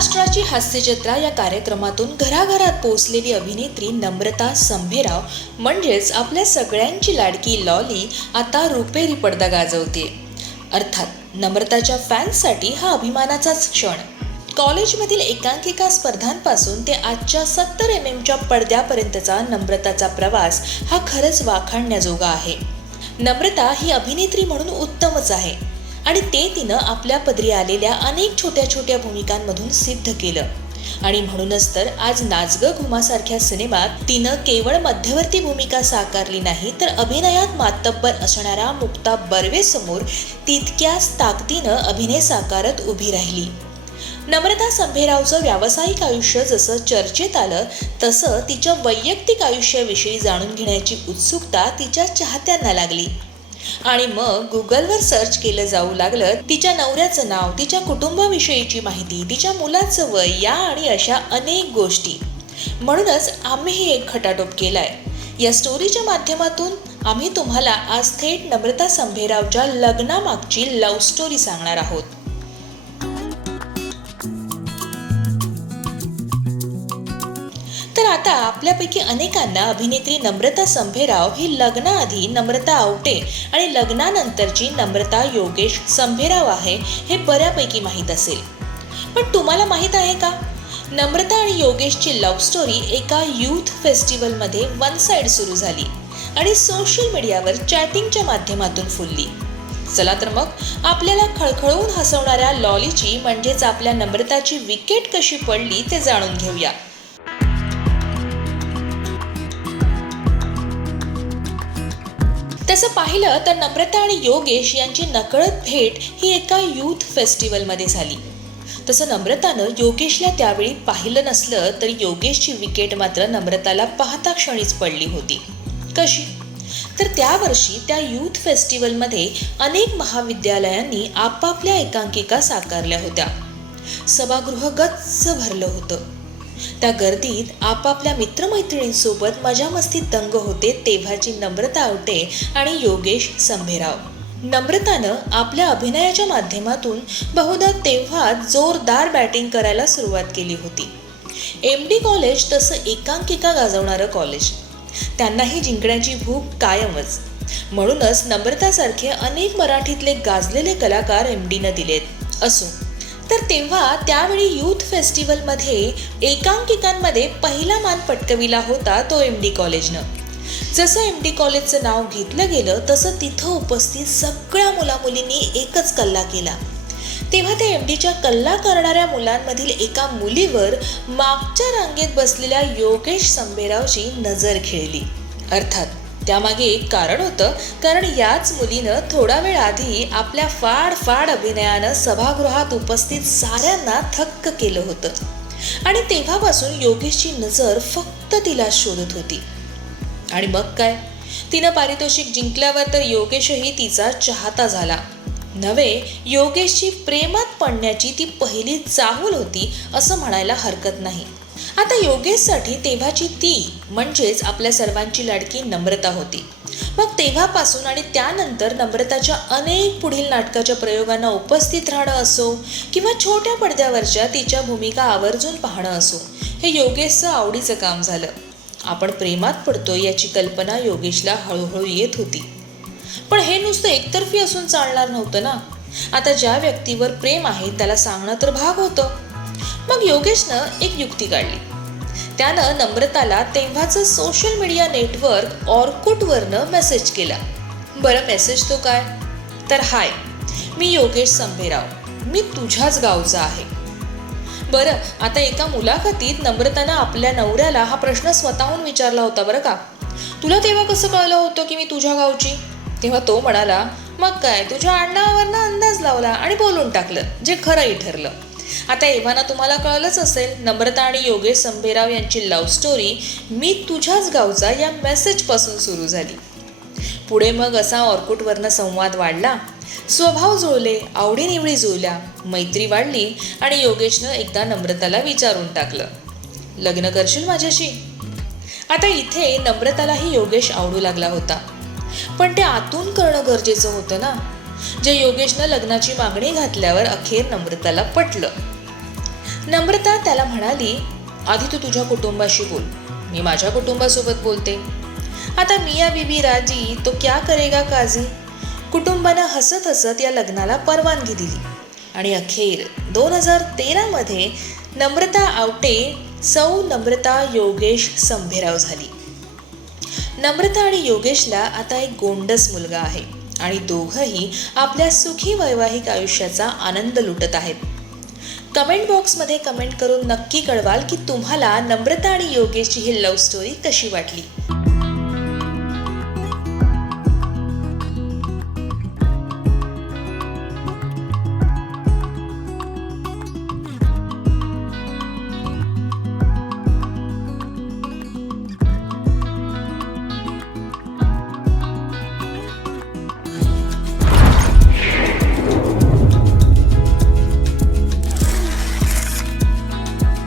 महाराष्ट्राची हास्यजत्रा या कार्यक्रमातून घराघरात पोहोचलेली अभिनेत्री नम्रता संभेराव म्हणजेच आपल्या सगळ्यांची लाडकी लॉली आता रुपेरी पडदा गाजवते. अर्थात नम्रताच्या फॅन्ससाठी हा अभिमानाचाच क्षण. कॉलेजमधील एकांकिका स्पर्धांपासून ते आजच्या 70 mm पडद्यापर्यंतचा नम्रताचा प्रवास हा खरंच वाखाणण्याजोगा आहे. नम्रता ही अभिनेत्री म्हणून उत्तमच आहे आणि ते तिनं आपल्या पदरी आलेल्या अनेक छोट्या छोट्या भूमिकांमधून सिद्ध केलं. आणि म्हणूनच तर आज नाच ग घुमासारख्या सिनेमात तिनं केवळ मध्यवर्ती भूमिका साकारली नाही, तर अभिनयात मातब्बर असणाऱ्या मुक्ता बर्वेसमोर तितक्याच ताकदीनं अभिनय साकारत उभी राहिली. नम्रता संभेरावचं व्यावसायिक आयुष्य जसं चर्चेत आलं, तसं तिच्या वैयक्तिक आयुष्याविषयी जाणून घेण्याची उत्सुकता तिच्या चाहत्यांना लागली. आणि मग गुगलवर सर्च केलं जाऊ लागलं तिच्या नवऱ्याचं नाव, तिच्या कुटुंबाविषयीची माहिती, तिच्या मुलाचं वय, या आणि अशा अनेक गोष्टी. म्हणूनच आम्हीही एक खटाटोप केलाय. या स्टोरीच्या माध्यमातून आम्ही तुम्हाला आज थेट नम्रता संभेरावच्या लग्नामागची लव्ह स्टोरी सांगणार आहोत. तर आता आपल्यापैकी अनेकांना अभिनेत्री नम्रता संभेराव ही लग्नाआधी नम्रता आवटे आणि लग्नानंतरची नम्रता योगेश संभेराव आहे हे बऱ्यापैकी माहीत असेल. पण तुम्हाला माहीत आहे का, नम्रता आणि योगेशची लव्ह स्टोरी एका यूथ फेस्टिवलमध्ये वन साइड सुरू झाली आणि सोशल मीडियावर चॅटिंगच्या माध्यमातून फुलली. चला तर मग आपल्याला खळखळून हसवणाऱ्या लॉलीची म्हणजेच आपल्या नम्रताची विकेट कशी पडली ते जाणून घेऊया. तसं पाहिलं तर नम्रता आणि योगेश यांची नकळत भेट ही एका यूथ फेस्टिवलमध्ये झाली. तसं नम्रतानं योगेशला त्यावेळी पाहिलं नसलं तरी योगेशची विकेट मात्र नम्रताला पाहता क्षणीच पडली होती. कशी? तर त्या वर्षी त्या यूथ फेस्टिवलमध्ये अनेक महाविद्यालयांनी आपापल्या एकांकिका साकारल्या होत्या. सभागृह गच्च भरलं होतं. त्या गर्दीत आपापल्या मित्रमैत्रिणींसोबत मजामस्तीत दंग होते तेव्हाची नम्रता आवटे आणि योगेश संभेराव. नम्रतानं आपल्या अभिनयाच्या माध्यमातून बहुधा तेव्हा जोरदार बॅटिंग करायला सुरुवात केली होती. MD कॉलेज तसं एकांकिका गाजवणारं कॉलेज, त्यांनाही जिंकण्याची भूक कायमच. म्हणूनच नम्रतासारखे अनेक मराठीतले गाजलेले कलाकार MDनं दिलेत. असो, तर तेव्हा त्यावेळी यूथ फेस्टिवलमध्ये एकांकिकांमध्ये पहिला मान पटकविला होता तो MD कॉलेजनं. जसं MD कॉलेजचं नाव घेतलं गेलं तसं तिथं उपस्थित सगळ्या मुलामुलींनी एकच कल्ला केला. तेव्हा त्या MDच्या कल्ला करणाऱ्या मुलांमधील एका मुलीवर मागच्या रांगेत बसलेल्या योगेश संभेरावची नजर खेळली. अर्थात त्यामागे एक कारण होतं, कारण याच मुलीनं थोडा वेळ आधी आपल्या फाड अभिनयानं सभागृहात उपस्थित साऱ्यांना थक्क केलं होतं. आणि तेव्हापासून योगेशची नजर फक्त तिला शोधत होती. आणि मग काय, तिनं पारितोषिक जिंकल्यावर तर योगेशही तिचा चाहता झाला. नव्हे, योगेशची प्रेमात पडण्याची ती पहिली चाहूल होती असं म्हणायला हरकत नाही. आता योगेशसाठी तेव्हाची ती म्हणजेच आपल्या सर्वांची लाडकी नम्रता होती. मग तेव्हापासून आणि त्यानंतर नम्रताच्या अनेक पुढील नाटकाच्या प्रयोगांना उपस्थित राहणं असो किंवा छोट्या पडद्यावरच्या तिच्या भूमिका आवर्जून पाहणं असो, हे योगेशचं आवडीचं काम झालं. आपण प्रेमात पडतो याची कल्पना योगेशला हळूहळू येत होती. पण हे नुसतं एकतर्फी असून चालणार नव्हतं ना. आता ज्या व्यक्तीवर प्रेम आहे त्याला सांगणं तर भाग होतं. मग योगेशनं एक युक्ती काढली. त्यानं नम्रताला तेव्हाचं सोशल मीडिया नेटवर्क ऑर्कुटवरनं मेसेज केला. बरं, मेसेज तो काय? तर हाय, मी योगेश संभेराव, मी तुझ्याच गावचा आहे. बरं, आता एका मुलाखतीत नम्रतानं आपल्या नवऱ्याला हा प्रश्न स्वतःहून विचारला होता बरं का, तुला तेव्हा कसं कळलं होतं की मी तुझ्या गावची? तेव्हा तो म्हणाला, मग काय, तुझ्या आडनावावरनं अंदाज लावला आणि बोलून टाकलं, जे खरंही ठरलं. आता एव्हाना तुम्हाला कळलंच असेल, नम्रता आणि योगेश संभेराव यांची लव्ह स्टोरी मी तुझ्याच गावचा या मेसेजपासून सुरू झाली. पुढे मग असा ऑर्कुटवरनं संवाद वाढला, स्वभाव जुळले, आवडीनिवडी जुळल्या, मैत्री वाढली आणि योगेशनं एकदा नम्रताला विचारून टाकलं, लग्न करशील माझ्याशी? आता इथे नम्रतालाही योगेश आवडू लागला होता, पण ते आतून करणं गरजेचं होतं ना. जे योगेशनं लग्नाची मागणी घातल्यावर अखेर नम्रताला पटलं. नम्रता त्याला म्हणाली, आधी तू तुझ्या कुटुंबाशी बोल, मी माझ्या कुटुंबासोबत बोलते. आता मियाँ बीबी राजी तो क्या करेगा काजी. कुटुंबानं हसत हसत या लग्नाला परवानगी दिली आणि अखेर 2013 मध्ये नम्रता आवटे सौ नम्रता योगेश संभेराव झाली. नम्रता आणि योगेशला आता एक गोंडस मुलगा आहे आणि दोघंही आपल्या सुखी वैवाहिक आयुष्याचा आनंद लुटत आहेत. कमेंट बॉक्समध्ये कमेंट करून नक्की कळवाल की तुम्हाला नम्रता आणि योगेशची ही लव्ह स्टोरी कशी वाटली.